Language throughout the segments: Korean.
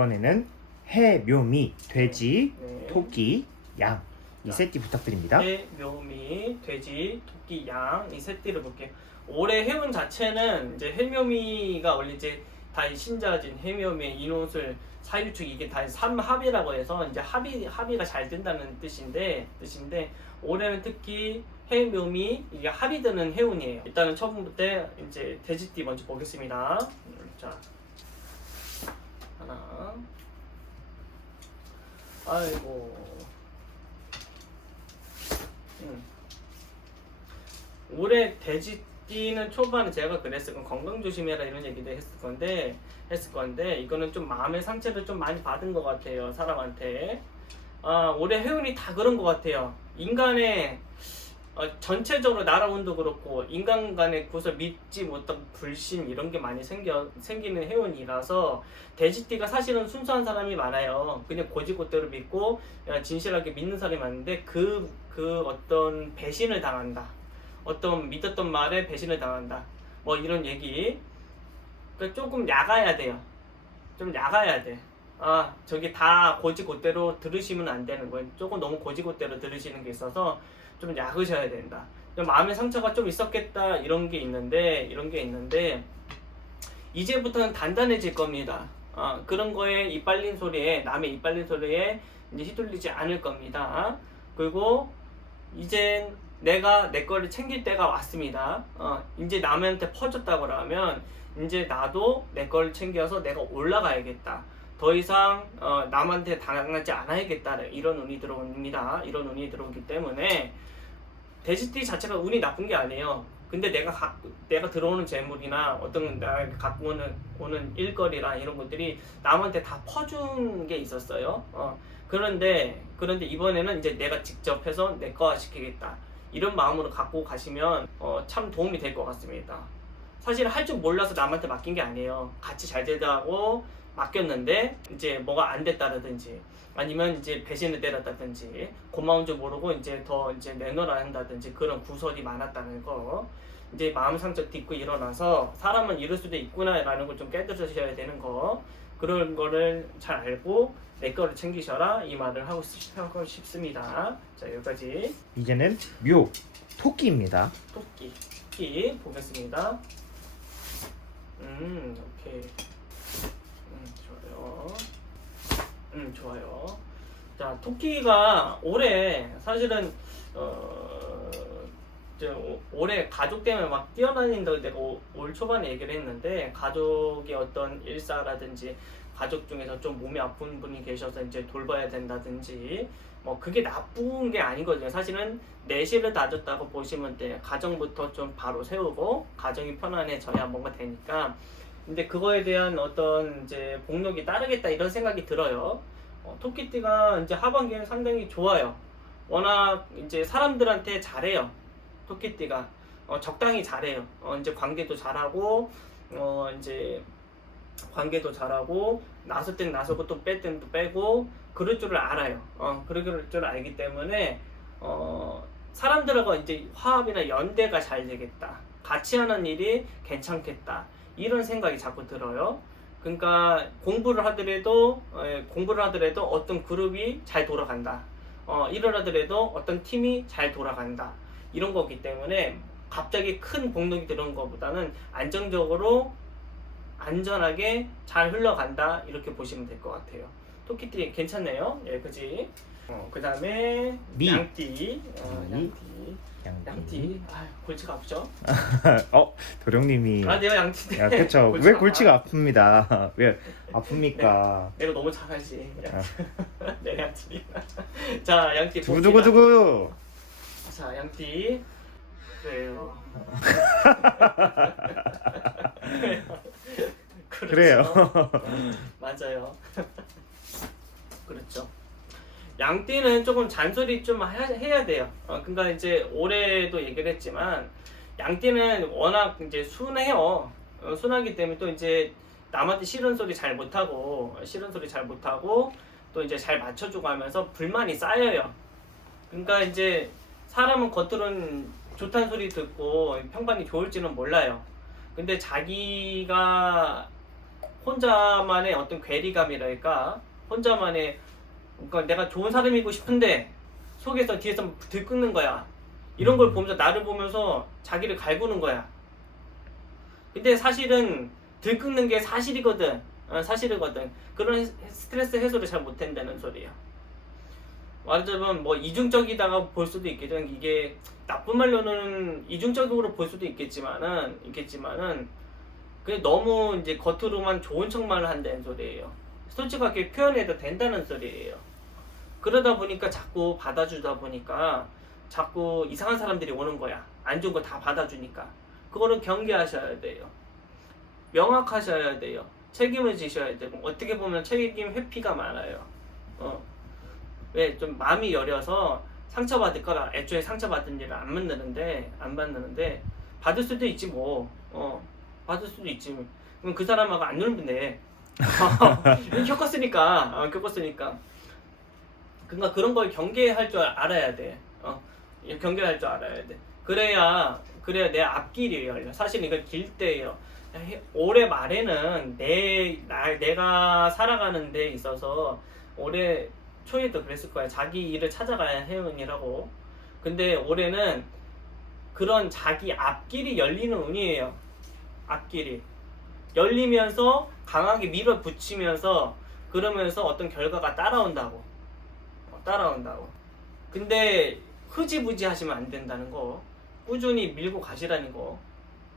이번에는 해, 묘미, 돼지, 네. 토끼, 양 이 세 띠 부탁드립니다. 해, 묘미, 돼지, 토끼, 양 이 세 띠를 볼게요. 올해 해운 자체는 이제 해묘미가 원래 이제 다 신자진 해묘미의 인옷을 사유축 이게 다 삼합이라고 해서 이제 합이가 잘 된다는 뜻인데 올해는 특히 해묘미 이게 합이 되는 해운이에요. 일단은 처음부터 이제 돼지띠 먼저 보겠습니다. 자, 하나, 아이고. 올해 돼지띠는 초반에 제가 그랬을 건 건강 조심해라 이런 얘기도 했을 건데 이거는 좀 마음의 상처를 좀 많이 받은 것 같아요, 사람한테. 올해 해운이 다 그런 것 같아요. 인간의 전체적으로 나라 운도 그렇고 인간 간의 구설 믿지 못한 불신 이런 게 많이 생기는 해운이라서 돼지띠가 사실은 순수한 사람이 많아요. 그냥 고지고대로 믿고 진실하게 믿는 사람이 많은데 그 어떤 배신을 당한다. 어떤 믿었던 말에 배신을 당한다. 뭐 이런 얘기. 그러니까 조금 야가야 돼요. 좀 야가야 돼. 저기 다 고지고대로 들으시면 안 되는 거예요. 조금 너무 고지고대로 들으시는 게 있어서 좀 약으셔야 된다. 마음의 상처가 좀 있었겠다 이런 게 있는데 이제부터는 단단해질 겁니다. 그런 거에 이빨린 소리에 남의 이빨린 소리에 이제 휘둘리지 않을 겁니다. 그리고 이젠 내가 내 거를 챙길 때가 왔습니다. 이제 남한테 퍼졌다고 하면 이제 나도 내 거를 챙겨서 내가 올라가야겠다. 더 이상 남한테 당하지 않아야겠다. 이런 운이 들어옵니다. 이런 운이 들어오기 때문에 돼지띠 자체가 운이 나쁜 게 아니에요. 근데 내가 들어오는 재물이나 어떤 내가 갖고 오는 일거리나 이런 것들이 남한테 다 퍼준 게 있었어요. 그런데 이번에는 이제 내가 직접 해서 내 거 시키겠다. 이런 마음으로 갖고 가시면 참 도움이 될 것 같습니다. 사실 할 줄 몰라서 남한테 맡긴 게 아니에요. 같이 잘 되자고 맡겼는데 이제 뭐가 안 됐다든지 아니면 이제 배신을 때렸다든지 고마운 줄 모르고 이제 더 이제 내놓으라 한다든지 그런 구설이 많았다는 거. 이제 마음 상처 딛고 일어나서 사람은 이럴 수도 있구나라는 걸 좀 깨달으셔야 되는 거. 그런 거를 잘 알고 내 거를 챙기셔라 이 말을 하고 싶습니다. 자, 여기까지. 이제는 묘, 토끼입니다. 토끼 보겠습니다. 오케이. 좋아요. 자, 토끼가 올해 사실은 올해 가족 때문에 막 뛰어다닌다고 내가 올 초반에 얘기를 했는데 가족의 어떤 일사라든지 가족 중에서 좀 몸이 아픈 분이 계셔서 이제 돌봐야 된다든지 뭐 그게 나쁜 게 아니거든요. 사실은 내실을 다졌다고 보시면 돼요. 가정부터 좀 바로 세우고 가정이 편안해져야 뭔가 되니까. 근데 그거에 대한 어떤 이제 복록이 따르겠다 이런 생각이 들어요. 토끼띠가 이제 하반기에는 상당히 좋아요. 워낙 이제 사람들한테 잘해요. 토끼띠가 적당히 잘해요. 이제 관계도 잘하고 이제 관계도 잘하고 나설 땐 나서고 또 뺄 땐 또 빼고 그럴 줄을 알아요. 그럴 줄 알기 때문에 사람들하고 이제 화합이나 연대가 잘 되겠다. 같이 하는 일이 괜찮겠다. 이런 생각이 자꾸 들어요. 그러니까 공부를 하더라도 어떤 그룹이 잘 돌아간다. 일을 하더라도 어떤 팀이 잘 돌아간다. 이런 거기 때문에 갑자기 큰 복록이 들어온 것보다는 안전하게 잘 흘러간다. 이렇게 보시면 될 것 같아요. 토끼띠 괜찮네요. 예, 그지? 그 다음에 양띠. 양띠. 골치가 아프죠? 도령님이. 내가 양띠. 그쵸. 왜 골치가 아픕니다. 왜 아픕니까? 내가 너무 잘하지. 내가 양띠. 자, 양띠. 두구두구두구. 자, 양띠. 그래요. 그래요. 맞아요. 그렇죠. 양띠는 조금 잔소리 좀 해야 돼요. 그러니까 이제 올해도 얘기를 했지만 양띠는 워낙 이제 순해요. 순하기 때문에 또 이제 남한테 싫은 소리 잘 못하고 또 이제 잘 맞춰주고 하면서 불만이 쌓여요. 그러니까 이제 사람은 겉으로는 좋다는 소리 듣고 평판이 좋을지는 몰라요. 근데 자기가 혼자만의 어떤 괴리감이랄까, 혼자만의, 그러니까 내가 좋은 사람이고 싶은데 속에서 뒤에서 들끓는 거야. 이런 걸 보면서, 나를 보면서 자기를 갈구는 거야. 근데 사실은 들끓는 게 사실이거든. 사실이거든. 그런 스트레스 해소를 잘 못한다는 소리야. 말하자면 뭐 이중적이다가 볼 수도 있겠지만, 이게 나쁜 말로는 이중적으로 볼 수도 있겠지만은 그게 너무 이제 겉으로만 좋은 척만 한다는 소리예요. 솔직하게 표현해도 된다는 소리예요. 그러다 보니까 자꾸 받아주다 보니까 자꾸 이상한 사람들이 오는 거야. 안 좋은 거 다 받아주니까. 그거는 경계하셔야 돼요. 명확하셔야 돼요. 책임을 지셔야 되고, 어떻게 보면 책임 회피가 많아요. 왜? 좀 마음이 여려서 상처받을 거라 애초에 상처받은 일을 안 만드는데 받을 수도 있지 뭐. 받을 수도 있지. 그럼 그 사람하고 안 놀면 돼. 겪었으니까. 그러니까 그런 걸 경계할 줄 알아야 돼. 경계할 줄 알아야 돼. 그래야 내 앞길이 열려. 사실 이거 길 때예요. 올해 말에는 내가 살아가는 데 있어서 올해 초에도 그랬을 거야. 자기 일을 찾아가야 해운이라고. 근데 올해는 그런 자기 앞길이 열리는 운이에요. 앞길이 열리면서 강하게 밀어붙이면서, 그러면서 어떤 결과가 따라온다고. 근데 흐지부지 하시면 안 된다는 거, 꾸준히 밀고 가시라는 거,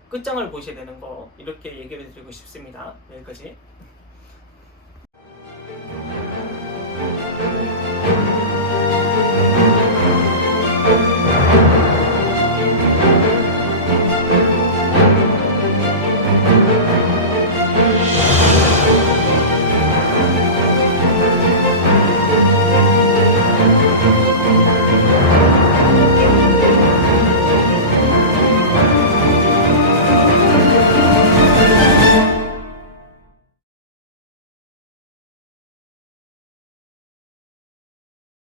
끝장을 보셔야 되는 거, 이렇게 얘기를 드리고 싶습니다. 여기까지.